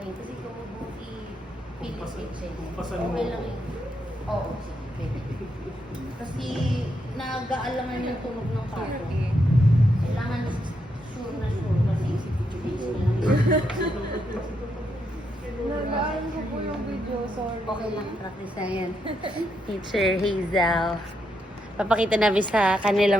rin. Kasi kung i-Philippines eh. Kumpasan mo. Okay lang yun. Oo, sige. Pwede. Kasi nag-aalangan yung tunog ng kaso. Kailangan sure na sure. Kasi isip-isip lang. Nagaan ko po yung video, sorry. Okay lang, practice na yan. Teacher Hazel. Papakita namin sa kanila